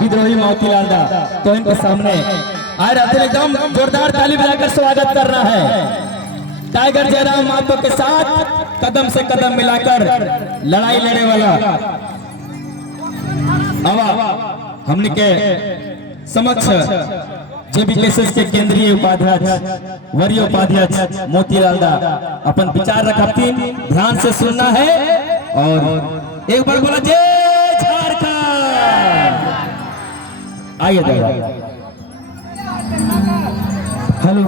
विद्रोही मोतीलाल दा तो इनके सामने आए रहते एकदम जोरदार ताली बजाकर स्वागत करना है। टाइगर जयराम मातो के साथ कदम से कदम मिलाकर लड़ाई लड़ने वाला हमने के समक्ष जेबीकेएसएस के केंद्रीय उपाध्यक्ष वरीय उपाध्यक्ष मोतीलाल दा अपन विचार रखती ध्यान से सुनना है और एक बार बोला जय झारखंड। आइए दादा। हेलो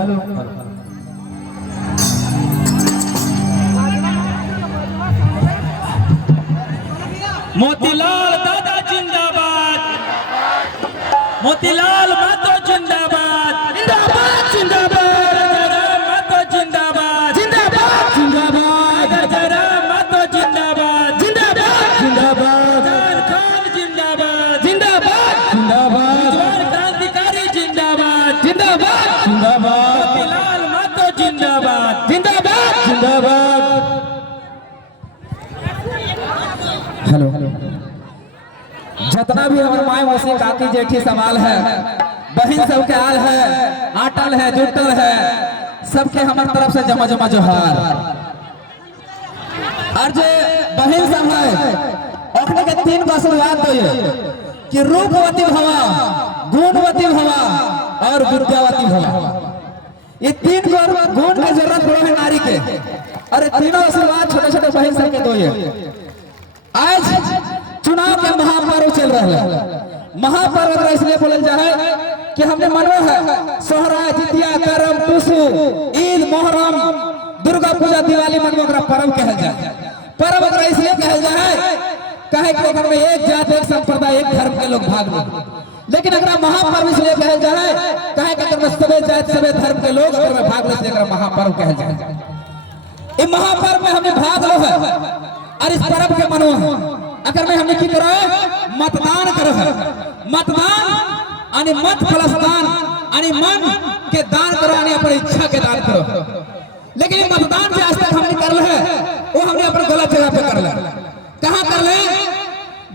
मोतीलाल दादा जिंदाबाद, मोतीलाल मातो जिंदाबाद, जिंदाबाद जिंदाबाद, मातो जिंदाबाद, जिंदाबाद जिंदाबाद, जयराम मातो जिंदाबाद, जिंदाबाद जिंदाबाद, झारखंड जिंदाबाद, जिंदाबाद जिंदाबाद, क्रांतिकारी जिंदाबाद, जिंदाबाद जिंदाबाद, मोतीलाल मातो जिंदाबाद, जिंदाबाद जिंदाबाद। हेलो जितना भी हमारे माए मौसी काकी जेठी सवाल है बहन सबके आल है आटल है जुटल है सबके हमारे तरफ से जमा जमा जोहार। और जो बहन सब है अपने के तीन का शुरुआत तो ये कि रूपवती भवा, गुणवती भवा और विद्यावती भवा। ये तीन गुण की जरूरत पड़े है नारी के। अरे तीनों शुरुआत छोटे छोटे बहन सब के दो ये। आज चुनाव के महापर्व चल रहा है। महापर्व इसलिए बोलल जाए कि हमने मनो है सोहरा जितिया करम टूसू ईद मोहर्रम दुर्गा पूजा दिवाली मनमो पर्व कहल जाए। पर्व इसलिए कहल जाए कहे कि अगर में एक जात एक संप्रदाय एक धर्म के लोग भाग लो, लेकिन अगर महापर्व इसलिए कहल जाए कहे कि अगर में सबे जात सबे धर्म के लोग अगर में भाग लो इसलिए महापर्व कहल जाए। इस महापर्व में हमने भाग लो है और इस पर्व के मनो अगर मैं हमने की करो मतदान करो है। मतदान यानी मत फलस्दान यानी मन के दान करो यानी अपनी इच्छा के दान करो। लेकिन मतदान जो आज तक हमने कर ले वो हमने अपने गलत जगह पे कर ले। कहाँ कर ले?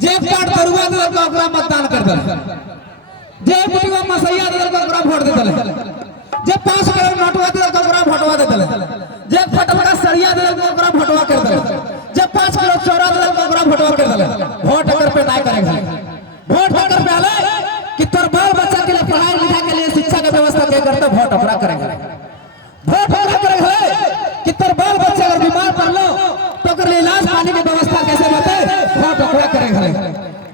जेब काट दरुआ दे को ओकरा मतदान कर दे, जेब बुटीवा मसैया दे को ओकरा वोट दे दे, जे 5 करोड़ नोटवा दे को ओकरा वोटवा दे दे, जे फटफटा सरिया दे को ओकरा वोटवा कर दे, जब 5 किलो चौरा दे को ओकरा वोटवा कर दे। वोट अगर पे ना करेगा वोट अगर पे आले कि तोर बाल बच्चा के लिए पढ़ाई लिखाई के लिए शिक्षा का व्यवस्था के करते वोट अपना करेगा। वोट अपना करेगा कि तोर बाल बच्चा अगर बीमार पड़ लो तो अगर इलाज पानी की व्यवस्था कैसे बते वोट अपना करेगा।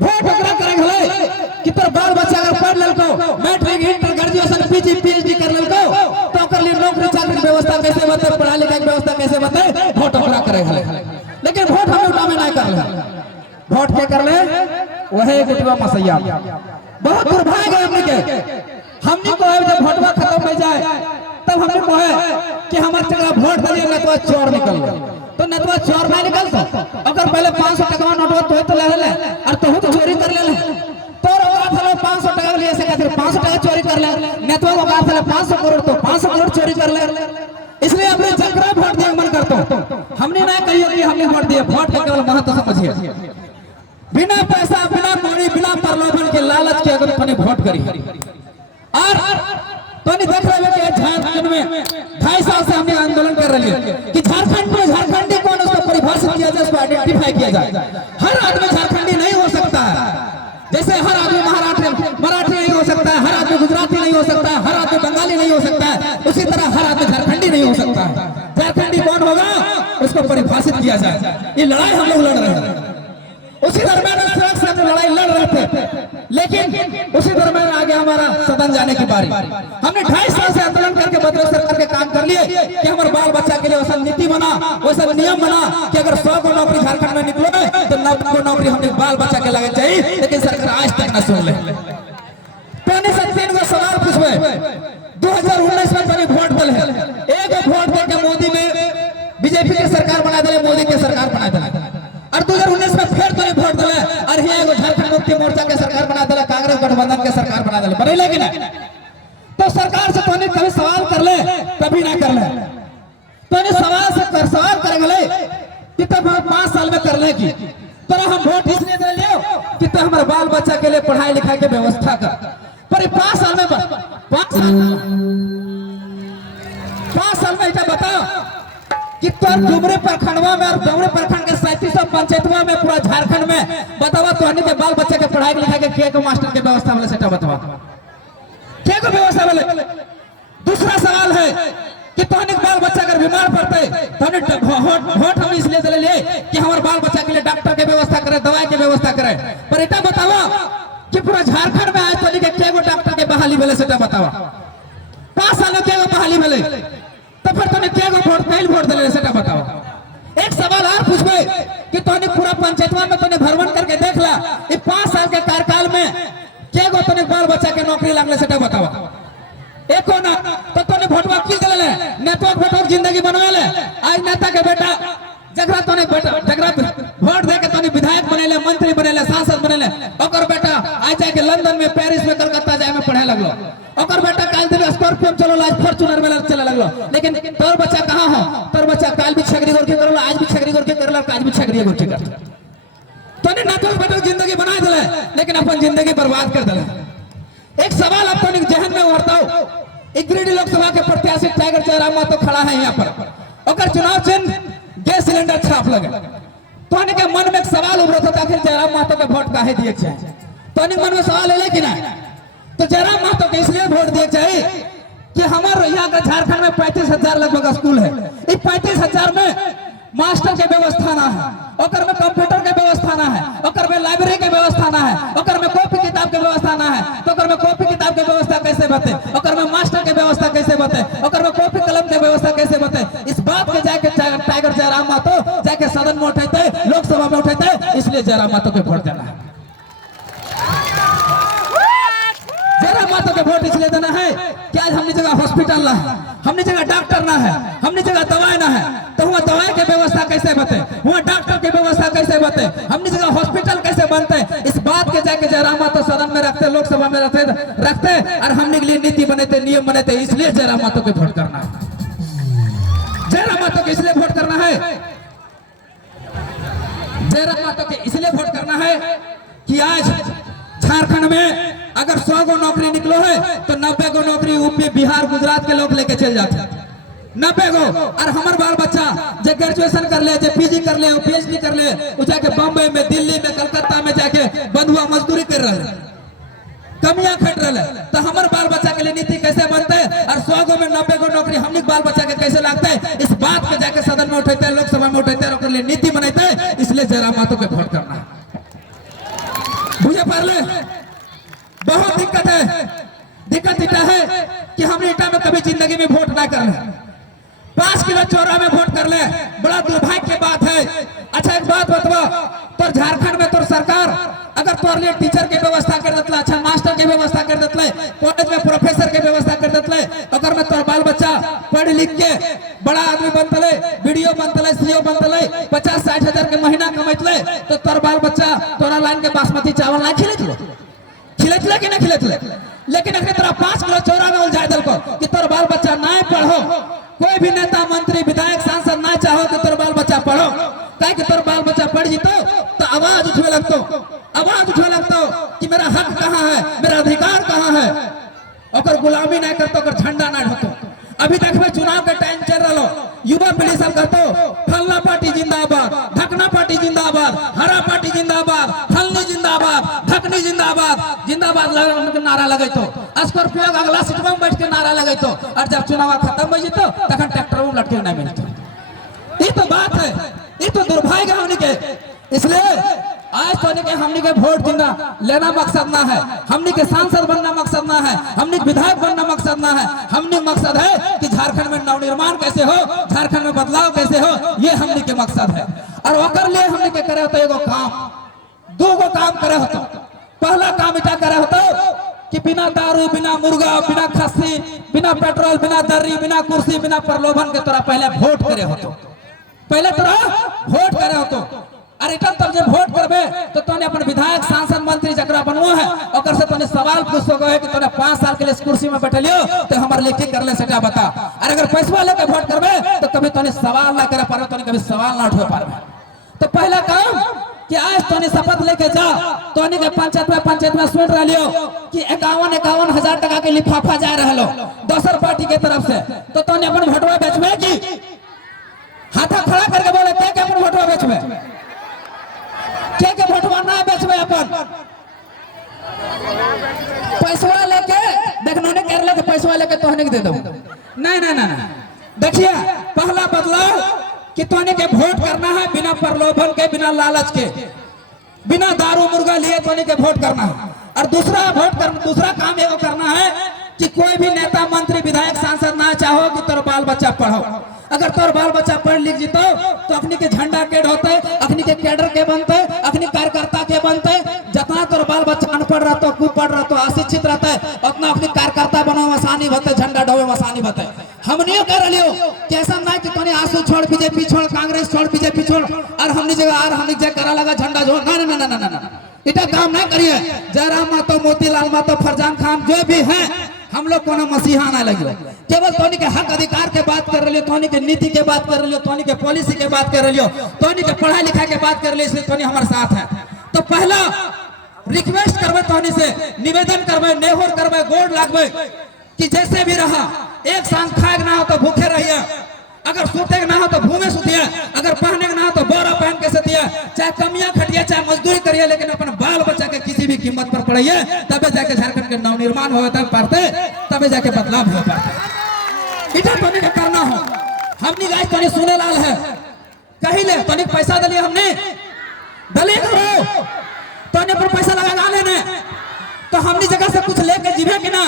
वोट अपना करेगा कि तोर बाल बच्चा अगर पढ़ लेको matric inter graduation PG PhD कर लेको तो अगर नौकरी चाकरी की व्यवस्था कैसे बते पढ़ाई लिखाई की व्यवस्था कैसे बते वोट अपना करेगा। लेकिन वोट हम उठा में नहीं कर ले। वोट क्या कर ले वही गुटवा मसैया। बहुत दुर्भाग्य है हमने को जब वोटवा खत्म हो जाए तब हमने को है कि हमारे जगह वोट दिए नतवा चोर निकल गए। तो नतवा चोर नहीं निकलता अगर पहले 500 टका नोटवा तो ले ले और तो चोरी कर ले तो 500 टका लिए से 500 टका चोरी कर ले नतवा को बात 500 करोड़ तो 500 करोड़ चोरी कर ले। इसलिए अपने जकरा वोट दिए मन करता हूं। हमने ना कहियो कि हमने वोट दिए। वोट का केवल महत्व समझिए। बिना पैसा बिना कौड़ी बिना प्रलोभन के लालच के अगर तने वोट करी और तने देख रहे हो कि झारखंड में 2.5 साल से हमने आंदोलन कर रहे हैं कि झारखंड में झारखंडी कौन उसको परिभाषित किया जाए, उसको आइडेंटिफाई किया जाए। हर आदमी झारखंडी नहीं हो सकता है। जैसे हर आदमी मराठी नहीं हो सकता है, हर आदमी गुजराती नहीं हो सकता है, हर आदमी बंगाली नहीं हो सकता है, उसी तरह हर आदमी झारखंडी नहीं हो सकता है। झारखंडी कौन होगा उसको परिभाषित किया जाए। ये लड़ाई हम लोग लड़ रहे हैं। उसी दरमियान से लड़ाई लड़ रहे थे, लेकिन उसी दरमियान आगे हमारा सदन जाने की बारी। हमने 2.5 साल से आंदोलन करके बदले सरकार के काम कर लिए कि हमारे बाल बच्चा के लिए वैसा नीति बना वैसा नियम बना कि अगर 100 को नौकरी झारखंड में निकलो तो 90 को नौकरी हमने बाल बच्चा के लगे चाहिए। लेकिन सरकार आज तक न सुन ले। पानी से 3 गो सवाल पूछवे 2019 में तनी वोट दल है। एक वोट दे के मोदी में बीजेपी की सरकार बना दे, मोदी की सरकार बना दे। और 2019 में फिर तो वोट दिले और एगो झारखंड मुक्ति मोर्चा के सरकार बना दिला, कांग्रेस गठबंधन के सरकार बना दिले। बनेले कि नहीं? तो सरकार से तोने कभी सवाल कर ले कभी ना कर ले। तोने सवाल करेंगे कि तब 5 साल में कर ले की तोरा हम वोट इसलिए दे लियो कि तू हमारे बाल बच्चा के लिए पढ़ाई लिखाई के व्यवस्था कर। पर 5 साल में 5 साल में इतना बता कि तोर डुमरे प्रखंडवा में और डुमरे प्रखंड के 3700 पंचायतवा में पूरा झारखंड में बतावा तोहनी के बाल बच्चा के पढ़ाई लिखाई के को मास्टर के व्यवस्था वाले सेटा बतावा के को व्यवस्था वाले। दूसरा सवाल है कि तोहनी के बाल बच्चा अगर बीमार पड़ते तोहनी वोट हम इसलिए दे लिए कि हमारे बाल बच्चा के लिए डॉक्टर के व्यवस्था करे, दवाई के व्यवस्था करे। पर इतना बतावा कि पूरा झारखंड में आज तोहनी के को डॉक्टर के बहाली वाले सेटा बतावा 5 साल में को बहाली वाले तो फिर तूने क्या वोट पहले वोट दिले सेटा बताओ। एक सवाल और पूछबे कि तूने पूरा पंचायतवा में तूने भ्रमण करके देख ला 5 साल के कार्यकाल में क्या गो तूने बाल बच्चा के नौकरी लागले सेटा बताओ। एको ना तो तूने वोटवा किल दिले नेता वोट जिंदगी बनवेले। आज नेता के बेटा जगरा तूने बेटा जगरा वोट दे के तूने विधायक बनेले, मंत्री बनेले, सांसद बनेले। ओकर बेटा आज जाके लंदन में, पेरिस में, कलकत्ता जाए में पढ़े लगलो। ओकर बेटा काल दिन स्कॉर्पियो चलो, आज फॉर्च्यूनर में चले लगलो। लेकिन तोर बच्चा कहां हो? तोर बच्चा काल भी छगरी गोरकी करलो, आज भी छगरी गोरकी करलो, आज भी छगरी गोरकी कर। तूने नेता बेटा जिंदगी बना दिले लेकिन अपन जिंदगी बर्बाद कर दिले। एक सवाल अब तूने जहन में उठताओ। गिरिडीह लोकसभा के प्रत्याशी टाइगर जयराम महतो खड़ा है यहाँ पर। ओकर चुनाव चिन्ह गैस सिलेंडर छाप लगे। तोहनी के मन में एक सवाल उभरत था आखिर जयराम महतो के वोट काहे दिए चाहिए? तोहनी मन में सवाल है कि ना? तो जयराम महतो के इसलिए वोट दिए चाहिए कि हमारे यहाँ का झारखंड में 35,000 लगभग स्कूल है। इस 35,000 में मास्टर के व्यवस्था ना है, ओकर में कंप्यूटर के व्यवस्था ना है, ओकर में लाइब्रेरी के व्यवस्था ना है, ओकर में कॉपी किताब के व्यवस्था ना है। तो ओकर में कॉपी किताब के व्यवस्था कैसे बते? ओकर में मास्टर के व्यवस्था कैसे बते? ओकर में कॉपी कलम के व्यवस्था कैसे बते? इस बात के जाके टाइगर जयराम महतो जाके सदन में उठाते, लोकसभा में उठाते। इसलिए जयराम महतो के वोट देना है। जयराम महतो के वोट इसलिए देना है कि आज हमने जगह हॉस्पिटल ना है, हमने जगह डॉक्टर ना है, हमने जगह दवाई ना है। तो वहाँ दवाई के व्यवस्था कैसे बते? वहाँ डॉक्टर के व्यवस्था कैसे बते? हमने जगह हॉस्पिटल कैसे बनते? इस बात के जाके जयराम महतो सदन में रखते, लोकसभा में रखते और हमने के लिए नीति बनाते, नियम बनाते। इसलिए जयराम महतो को वोट करना है। जयराम महतो के इसलिए वोट करना है, जयराम महतो के इसलिए वोट करना है कि आज झारखंड में अगर 100 गो नौकरी निकलो है तो 90 गो नौकरी यूपी, बिहार, गुजरात के लोग लेके चल जाते हैं। 90 गो। और हमारे बाल बच्चा जो ग्रेजुएशन कर ले, जो पीजी कर ले, पीएचडी कर ले, वो जाके बम्बई में, दिल्ली में, कलकत्ता में जाके बंधुआ मजदूरी कर रहे, कमियां खट रहे। तो हमारे बाल बच्चा के लिए नीति कैसे बनते है? और 100 गो में 90 गो नौकरी हमने बाल बच्चा के कैसे लगते है? इस बात के जाके सदन में उठाते, लोकसभा में उठाते और लिए नीति बनाते। इसलिए जयराम महतो के वोट करना है। बुझे पारले बहुत दिक्कत है। दिक्कत इतना है कि हमने इटा में कभी जिंदगी में वोट ना कर ले, 5 किलो चौरा में वोट कर ले। बड़ा दुर्भाग्य की बात है। अच्छा एक बात बतवा, तो झारखंड में तो सरकार अगर तोर लिए टीचर के व्यवस्था कर देते, अच्छा मास्टर के व्यवस्था कर देते, कॉलेज में प्रोफेसर के व्यवस्था कर देते, अगर में तोर बाल बच्चा पढ़ लिख के बड़ा आदमी बनते, वीडियो बनते, सीओ बनते, 50-60 हजार के महीना कमाते, तो तोर बाल बच्चा तोरा लाइन के बासमती चावल ना खिलेत कि ना खिलेत। लेकिन अगर तेरा 5 किलो चौरा में उलझा दिल को कि तोर बाल बच्चा ना पढ़ो, कोई भी नेता, मंत्री, विधायक, सांसद ना चाहो कि तोर बाल बच्चा पढ़ो, कहे कि तोर बाल बच्चा पढ़ जीतो तो आवाज उठवे लगतो कि मेरा हक कहाँ है, मेरा अधिकार कहाँ है। और गुलामी नहीं करतो, और झंडा ना ढोतो। अभी देखबे चुनाव के टाइम चल रहा, युवा पीढ़ी सब कहतो फलना पार्टी जिंदाबाद, ढकना पार्टी जिंदाबाद, हरा पार्टी जिंदाबाद, फलनी जिंदाबाद, ढकनी जिंदाबाद, जिंदाबाद नारा लगेतो। स्कॉर्पियो अगला सीट में बैठ के नारा लगेतो। और जब चुनाव खत्म हो जतो तखन ट्रैक्टर में लटके नहीं मिलतो। ये तो बात है, ये तो दुर्भाग्य हमने के। इसलिए आज तो के हमने के वोट देना लेना मकसद ना है, हमने के सांसद बनना मकसद ना है, हमने के विधायक बनना मकसद ना है। हमने मकसद है कि झारखंड में नवनिर्माण कैसे हो, झारखंड में बदलाव कैसे हो, ये हमने के मकसद है। और ओकर लिए हमने के करे होता एगो काम, 2 गो काम करे होता। पहला काम इटा करे होता कि बिना दारू, बिना मुर्गा, बिना खस्सी, बिना पेट्रोल, बिना दर्री, बिना कुर्सी, बिना प्रलोभन के तोरा पहले वोट करे होतो। पहले तोरा वोट करे होतो। अरे तब जब वोट करबे तो तोने अपन विधायक, सांसद, मंत्री जकरा बनवो है ओकर से तोने सवाल पूछ सको है कि तोने 5 साल के लिए इस कुर्सी में बैठलियो तो हमर लेके कर ले सेटा बता। अरे अगर पैसा लेके वोट करबे तो कभी तोने सवाल ना करे पारो, तोने कभी सवाल ना उठा पारबे। तो पहला काम कि आज तोने शपथ लेके जा, तोने के पंचायत में सुन रहा लियो कि 51 हजार टका के लिफाफा जा रहा लो दोसर पार्टी के तरफ से, तो तोने अपन भोटवा बेचबे की? हाथा खड़ा करके बोले के अपन भोटवा बेचबे, के भोटवा ना बेचबे अपन पैसा लेके देखनो ने कर ले के पैसा लेके तोहने के दे दो। नहीं नहीं नहीं, देखिए पहला बदलाव कि तोहने के वोट करना है बिना प्रलोभन के, बिना लालच के, बिना दारू मुर्गा लिए तोहने के वोट करना है। और दूसरा काम एगो करना है कि कोई भी नेता मंत्री विधायक सांसद ना चाहो कि तोर बाल बच्चा पढ़ो। अगर तोर बाल बच्चा पढ़ लिख जीतो तो अखनी के झंडा के ढोते, अखनी के कैडर के बनते, अखनी कार्यकर्ता के बनते। जितना तोर बाल बच्चा अनपढ़ रहता, खूब पढ़ रहा, तो अशिक्षित रहता है, उतना अपनी कार्यकर्ता बनो आसानी बते, झंडा ढोवे आसानी बते। हमने कर लियो कैसा ना कि तोने आंसू छोड़, बीजेपी छोड़, कांग्रेस छोड़, बीजेपी छोड़, और हमने जगह करा लगा झंडा छोड़। ना ना ना ना ना, इतना काम नहीं करिए। जयराम मातो, मोतीलाल मातो, फरजान खान जो भी है, हम लोग को मसीहा ना लगे। केवल तोनी के हक अधिकार के बात कर रहे हो, तोनी के नीति के बात कर रहे हो, तोनी के पॉलिसी के बात कर रहे हो, तोनी के पढ़ाई लिखाई के बात कर रहे हो, इसलिए तोनी हमारे साथ है। तो पहला रिक्वेस्ट करबे, तोनी से निवेदन करबे, नेहोर करबे, गोड़ लागबे कि जैसे भी रहा एक सांस खाए ना हो तो भूखे रहिए, अगर सोते ना हो तो भूमे सुतिए, अगर पहने ना हो तो बोरा पहन के सुतिए, चाहे कमियां खटिए, चाहे मजदूरी करिए, लेकिन अपने बाल बच्चा के किसी भी कीमत पर पढ़िए, तबे जाके झारखंड के नवनिर्माण हो पाते, तबे जाके बदलाव हो पाते। इतना तोने करना हो। हमने गाय तोने सुने लाल है कहिले तोने पैसा दलिए, हमने दले करो तोने पर पैसा लगा लेने, तो हमने जगह से कुछ लेके जीवे कि ना,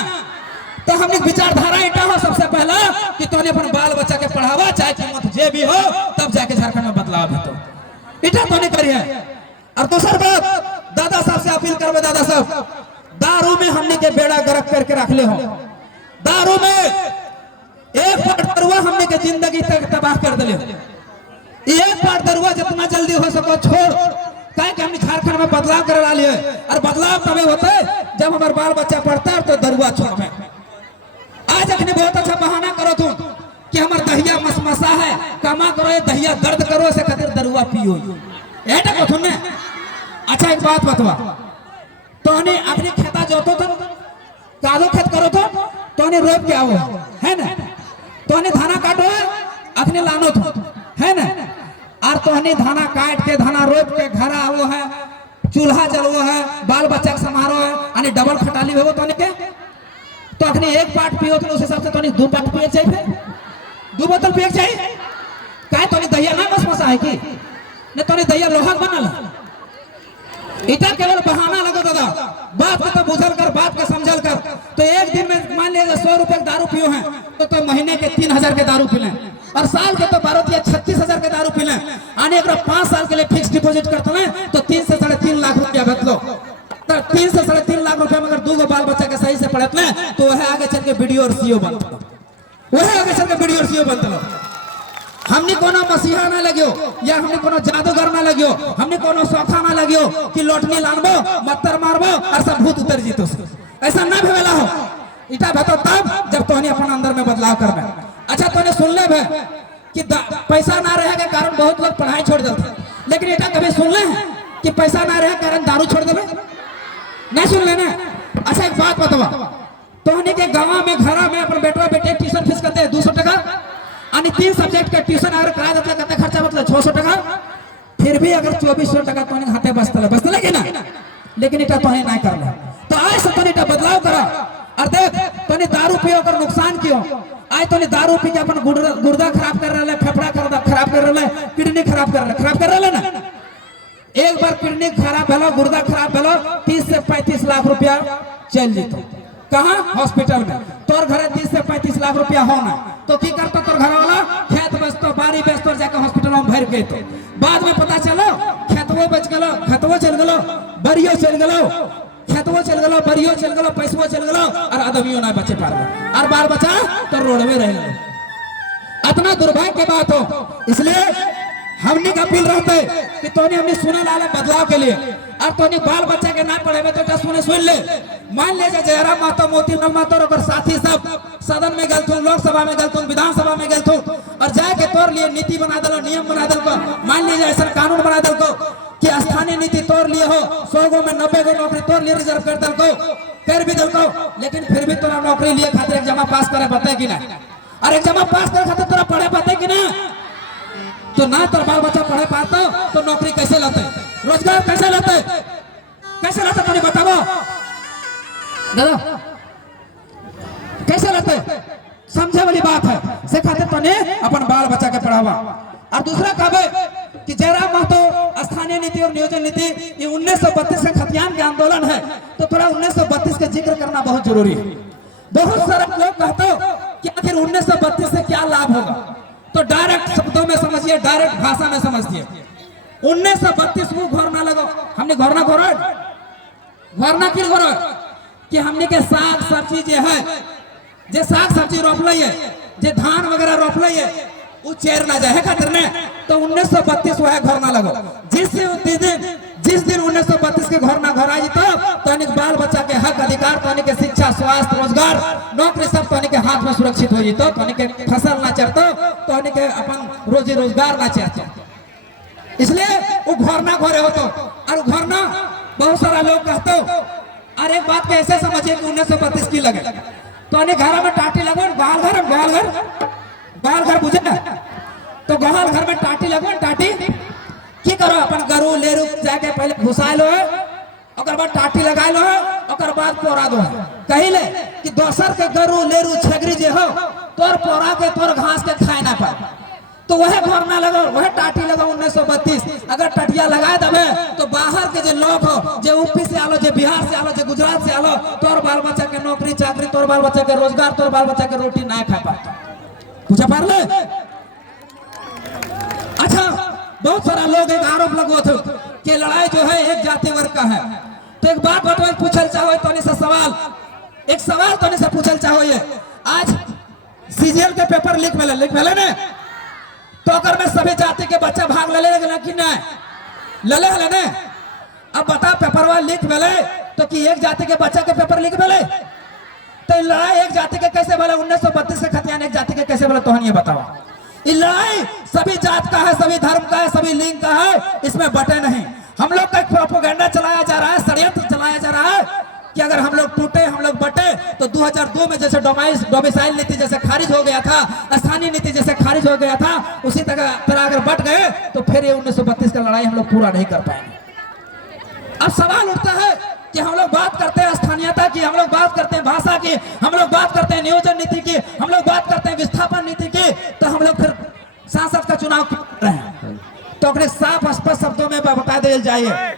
तो हमने विचारधारा इटा हो सबसे पहला कि तोने अपन बाल बच्चा के पढ़ावा, चाहे कीमत जे भी हो, तब जाके झारखंड में बदलाव हो। इटा तोने करिए। और दूसर बात दादा साहब से अपील करबे, दादा साहब दारू में हमने के बेड़ा गर्क करके रख ले हो। दारू में एक बार दरुआ हमने के जिंदगी तक तबाह कर दिले। एक बार दरुआ जितना जल्दी हो सको छोड़, कहे कि हमने झारखंड में बदलाव करा लिए। और बदलाव तभी होता है जब हमारे बाल बच्चा पढ़ता है तो दरुआ छोड़। आज अपने बहुत अच्छा बहाना करो तुम कि हमारे दहिया मसमसा है, कमा करो ये दहिया दर्द करो, से खातिर दरुआ पियो। ऐटा को तुमने अच्छा एक बात बतवा, तोने अपने खेता जोतो तो कादो खेत करो तो तोने रोप के आओ है ना, तोने धाना काटो अपने लानो तो है ना, और तोने धाना काट के धाना रोप के घर आओ है, चूल्हा जलवो है, बाल बच्चा समारो है, यानी डबल खटाली हो तोने के, तो अखनी एक पाट पियो तो उस हिसाब से तोनी 2 पाट पिए चाहिए, 2 बोतल पिए चाहिए। काहे तोनी दहिया ना मसमसा है कि ने तोनी दहिया लोहा बनल। इटा केवल बहाना लगो दादा, बात को तो बुझल कर, बात को समझल कर। तो एक दिन में मान लीजिए 100 रुपए का दारू पियो है, तो महीने के 3000 के दारू पी लें, और साल के तो 36,000 के दारू पी लें, आने 5 साल के लिए फिक्स डिपॉजिट करते हैं तो 3 से 3.5 लाख रुपया बचलो। तो 3 से 3.5 लाख रुपया में अगर 2 बाल बच्चा के सही से पढ़त ले, तो वह आगे चल के वीडियो और सीओ बनता, वह आगे चल के वीडियो और सीओ बनता। हमने कोनो मसीहा ना लगियो, या हमने कोनो जादूगर ना लगियो, हमने कोनो सौखा ना लगियो कि लोटनी लानबो, मत्तर मारबो और सब भूत उतर जीतो। ऐसा ना भेला हो। इटा भतो तब जब तोहनी अपन अंदर में बदलाव करबे। अच्छा तोने सुन ले भे कि पैसा ना रहे के कारण बहुत लोग पढ़ाई छोड़ देते, लेकिन इटा कभी सुन ले कि पैसा ना रहे कारण दारू छोड़ देबे? नहीं सुन लेना। अच्छा एक बात बतावा, तोहनी के गांव में घरा में अपन बेटवा बेटे ट्यूशन फीस करते 200 टका, यानी 3 सब्जेक्ट का ट्यूशन अगर करा देते कितना खर्चा मतलब 600 टका, फिर भी अगर 2400 टका तोहनी हाथे बचतले कि ना, लेकिन इटा तोहनी नहीं करले। तो आज से तोहनी इटा बदलाव करा। और देख तोहनी दारू पियो कर नुकसान क्यों, आज तोहनी दारू पी के अपन गुर्दा खराब कर रहे, फेफड़ा खराब कर रहे, किडनी खराब कर रहे ना। एक बार किडनी खराब भेलो, गुर्दा खराब भेलो, 30 से 35 लाख रुपया चल जीतो। कहाँ? हॉस्पिटल में। तोर घरे 30 से 35 लाख रुपया होना, तो की करता तोर घर वाला? खेत बेचतो, बाड़ी बेचतो, जाके हॉस्पिटल में भर के तो बाद में पता चलो खेतवो बेच गलो, खेतवो चल गलो, बरियो चल गलो, खेतवो चल गलो, बरियो चल गलो, पैसवो चल गलो, और आदमियों ना बचे पारबो, और बाल बच्चा तो रोड में रह गए। इतना दुर्भाग्य की बात हो। इसलिए हमने का अपील रहते कि तोने हमने सुने लाले बदलाव के लिए, और तोने बाल बच्चा के ना पढ़े तो क्या सुन ले। मान ले जयराम मातो, मोतीलाल मातो और साथी सब सदन में गलतू, लोकसभा में गलतू, विधानसभा में गलतू, और जाके तोर लिए नीति बना दलो, नियम बना दल को, मान लीजिए ऐसा कानून बना दल को कि स्थानीय नीति तोड़ लिए हो, 100 गो में 90 गो नौकरी तोड़ लिए रिजर्व कर दल को, कर भी दल को, लेकिन फिर भी तोरा नौकरी लिए खातिर एग्जाम पास करे बते कि ना, और एग्जाम पास करे खातिर तोरा पढ़े बते कि ना, तो ना तोर बाल बच्चा पढ़े पाता तो नौकरी कैसे लाते, रोजगार कैसे लाते, कैसे लाते तोने बताओ दादा, कैसे लाते, समझे वाली बात है। से खातिर तोने अपन बाल बच्चा के पढ़ावा। और दूसरा कहबे कि जयराम महतो स्थानीय नीति और नियोजन नीति ये 1932 के खतियान के आंदोलन है, तो थोड़ा 1932 का जिक्र करना बहुत जरूरी है। बहुत सारे लोग कहते हो कि आखिर 1932 से क्या लाभ होगा, तो डायरेक्ट शब्दों में समझिए, डायरेक्ट भाषा में समझिए। 1932 को घर ना लगो, हमने घर ना क्यों घोरो कि हमने के साग सब्जी जो है, जे साग सब्जी रोप है, जे धान वगैरह रोप है, वो चेर ना जाए खातिर ने, तो 1932 वह घर ना लगो। जिस दिन 1932 के घर ना घर आई तो बाल बच्चा के हक अधिकार, तो के शिक्षा, स्वास्थ्य, रोजगार, नौकरी सब तो के हाथ में सुरक्षित हो जीतो, तो के फसल ना चढ़तो, तो के अपन रोजी रोजगार ना चढ़तो। इसलिए वो घर ना घरे हो, तो और घर ना बहुत सारा लोग कहते हो। और एक बात को ऐसे समझिए कि 1932 की लगे तो घर में टाटी लगो, गाल घर बुझे ना, तो गाल घर में टाटी लगो, टाटी की करो, अपन गरु लेरु जाके पहले घुसा लो, और बाद टाटी लगा लो, और बाद पोरा दो। कहिले कि दोसर के गरु लेरु छगरी जे हो तोर पोरा के तोर घास के खाए ना पाए, तो वह घर ना लगो, वह टाटी लगो। 1932 अगर टटिया लगा दबे तो बाहर के जो लोग हो, जो यूपी से आलो, जो बिहार से आलो, जो गुजरात से आलो, तोर बाल बच्चा के नौकरी चाकरी, तोर बाल बच्चा के रोजगार, तोर बाल बच्चा के रोटी ना खा पाता। पूछा पार ले। अच्छा, बहुत सारा लोग एक आरोप लगो थे कि लड़ाई जो है एक जाति वर्ग का है। तो एक बात बतवा पूछल चाहो तो से सवाल, एक सवाल तो से पूछल चाहो, ये आज सीजीएल के पेपर लिख मिले ने, तो अगर मैं सभी जाति के बच्चा भाग ले लेगा कि नहीं ले हले ने, अब बता पेपर लिख मिले तो कि एक जाति के बच्चा के पेपर लिख मिले, तो लड़ाई एक जाति के कैसे बोले, 1932 के खतियान एक जाति के कैसे बोले, तो ये बताओ। ये लड़ाई सभी जात का है, सभी धर्म का है, सभी लिंग का है, इसमें बटे नहीं। हम लोग का एक प्रोपेगेंडा चलाया जा रहा है, षड्यंत्र चलाया जा रहा है कि अगर हम लोग टूटे, हम लोग बटे, तो 2002 में जैसे डोमिसाइल नीति जैसे खारिज हो गया था, स्थानीय नीति जैसे खारिज हो गया था, उसी तरह अगर बट गए तो फिर ये 1932 का लड़ाई हम लोग पूरा नहीं कर पाएंगे। अब सवाल उठता है कि हम लोग बात करते हैं स्थानीयता की, हम लोग बात करते हैं भाषा की, हम लोग बात करते हैं नियोजन नीति की, हम लोग बात करते हैं विस्थापन नीति की, तो हम लोग फिर सांसद का चुनाव क्यों कर रहे हैं? तो अपने साफ स्पष्ट शब्दों में बता दिया जाए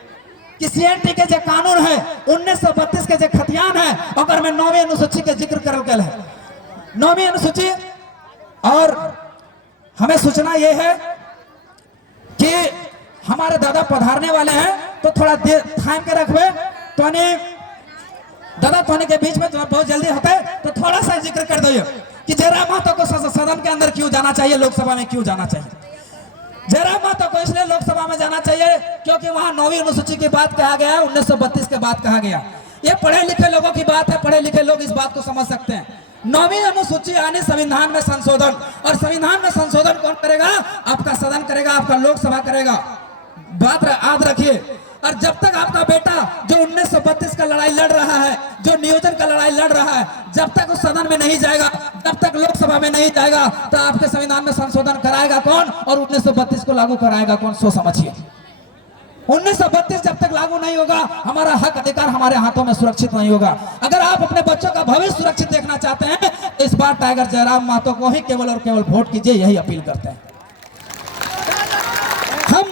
कि सीएनटी के जो कानून है 1932 के जो खतियान है, अगर मैं 9वीं अनुसूची के जिक्र करल है, 9वीं अनुसूची, और हमें सूचना यह है कि हमारे दादा पधारने वाले हैं, तो थोड़ा देर थाम के रखबे, तो दादा तोने के बीच में तो बहुत जल्दी होता है, तो थोड़ा सा जिक्र कर दो कि जयराम महतो को सदन के अंदर क्यों जाना चाहिए, लोकसभा में क्यों जाना चाहिए। जयराम महतो को इसलिए लोकसभा में जाना चाहिए क्योंकि वहां 9वीं अनुसूची की बात कहा गया, 1932 के बात कहा गया। ये पढ़े लिखे लोगों की बात है, पढ़े लिखे लोग इस बात को समझ सकते हैं। 9वीं अनुसूची यानी संविधान में संशोधन, और संविधान में संशोधन कौन करेगा? आपका सदन करेगा, आपका लोकसभा करेगा। बात याद रखिए। और जब तक आपका बेटा जो 1932 का लड़ाई लड़ रहा है, जो नियोजन का लड़ाई लड़ रहा है, जब तक उस सदन में नहीं जाएगा, जब तक लोकसभा में नहीं जाएगा, तो आपके संविधान में संशोधन कराएगा कौन और 1932 को लागू कराएगा कौन? सो समझिए। 1932 जब तक लागू नहीं होगा, हमारा हक अधिकार हमारे हाथों में सुरक्षित नहीं होगा। अगर आप अपने बच्चों का भविष्य सुरक्षित देखना चाहते हैं, इस बार टाइगर जयराम महतो को ही केवल और केवल वोट कीजिए, यही अपील करते हैं। हम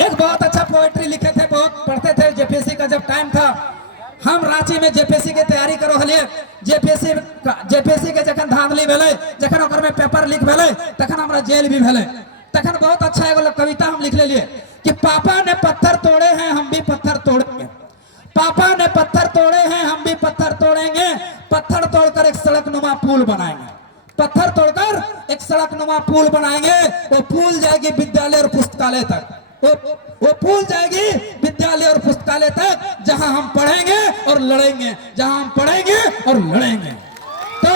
एक बहुत अच्छा पोएट्री लिखे थे, बहुत पढ़ते थे जेपीएससी का जब टाइम था। हम रांची में जेपीएससी की तैयारी करो हलिए, जेपीएससी के जखन धांधली भेले, जखन ओकर में पेपर लीक भेले, तखन हमरा जेल भी भेले। तखन बहुत अच्छा एगो कविता हम लिख लिए कि पापा ने पत्थर तोड़े हैं, हम भी पत्थर तोड़ेंगे। पापा ने पत्थर तोड़े हैं, हम भी पत्थर तोड़ेंगे। पत्थर तोड़कर एक सड़क नुमा पुल बनाएंगे। पत्थर तोड़कर एक सड़क नुमा पुल बनाएंगे। वो पुल जाएगी विद्यालय और पुस्तकालय तक, वो पुल जाएगी विद्यालय और पुस्तकालय तक, जहां हम पढ़ेंगे और लड़ेंगे, जहां हम पढ़ेंगे और लड़ेंगे। तो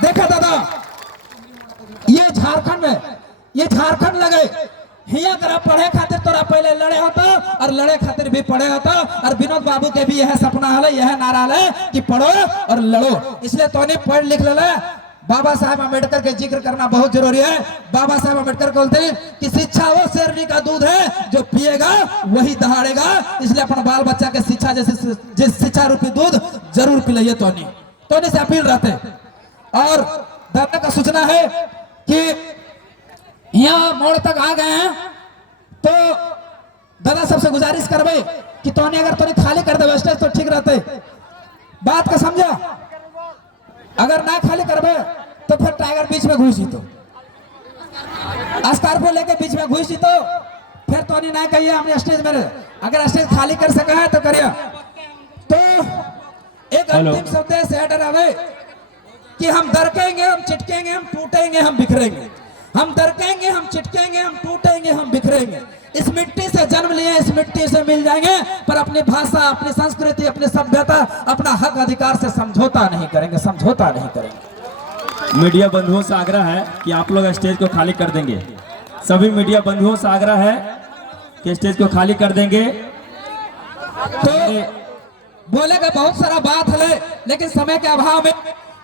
देखा दादा, ये झारखंड लगे हिया करा पढ़े खातिर तोरा पहले लड़े होता और लड़े खातिर भी पढ़े होता। और विनोद बाबू के भी यह सपना है, यह नारा है कि पढ़ो और लड़ो। इसलिए तो नहीं पढ़ लिख ले। बाबा साहब अम्बेडकर के जिक्र करना बहुत जरूरी है। बाबा साहब अम्बेडकर बोलते हैं कि शिक्षा वो शेरनी का दूध है, जो पिएगा वही दहाड़ेगा। इसलिए अपना बाल बच्चा के शिक्षा जैसे शिक्षा रूपी दूध जरूर पिलाइए। तो से अपील रहते। और दादा का सूचना है कि यहाँ मोड़ तक आ गए हैं, तो दादा सबसे गुजारिश करबे कि तोने अगर तोने खाली कर दे स्टेज तो ठीक रहते। बात का समझा? अगर ना खाली करबे तो फिर टाइगर बीच में घुस जीतो, स्कॉर्पियो लेके बीच में घुस जीतो, फिर तोने ना कहिए हमने स्टेज में। अगर स्टेज खाली कर सका है तो करिए। तो एक अंतिम संदेश है डरावे कि हम दरकेंगे, हम चिटकेंगे, हम टूटेंगे, हम बिखरेंगे। हम दरकेंगे, हम चिटकेंगे, हम टूटेंगे, हम बिखरेंगे। इस मिट्टी से जन्म लिए, इस मिट्टी से मिल जाएंगे, पर अपनी भाषा, अपनी संस्कृति, अपनी सभ्यता, अपना हक अधिकार से समझौता नहीं करेंगे, समझौता नहीं करेंगे। मीडिया बंधुओं से आग्रह है कि आप लोग स्टेज को खाली कर देंगे। सभी मीडिया बंधुओं से आग्रह है कि स्टेज को खाली कर देंगे। तो बोलेगा बहुत सारा बात है, लेकिन समय के अभाव में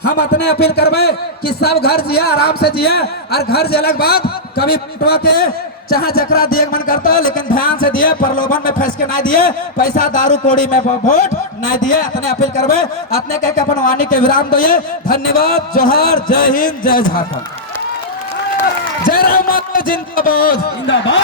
हम अपने अपील करबे कि सब घर जिया, आराम से जिया। और घर जिया के बाद कभी पटवा के चाहे जकरा दिए मन करता है, लेकिन ध्यान से दिए, प्रलोभन में फंस के नहीं दिए, पैसा दारू कोड़ी में वोट नहीं दिए। अपने अपील करबे, अपने कह के अपन वाणी के विराम दिए। धन्यवाद। जोहार, जय हिंद, जय झारखंड, जय राम, जिंदाबाद।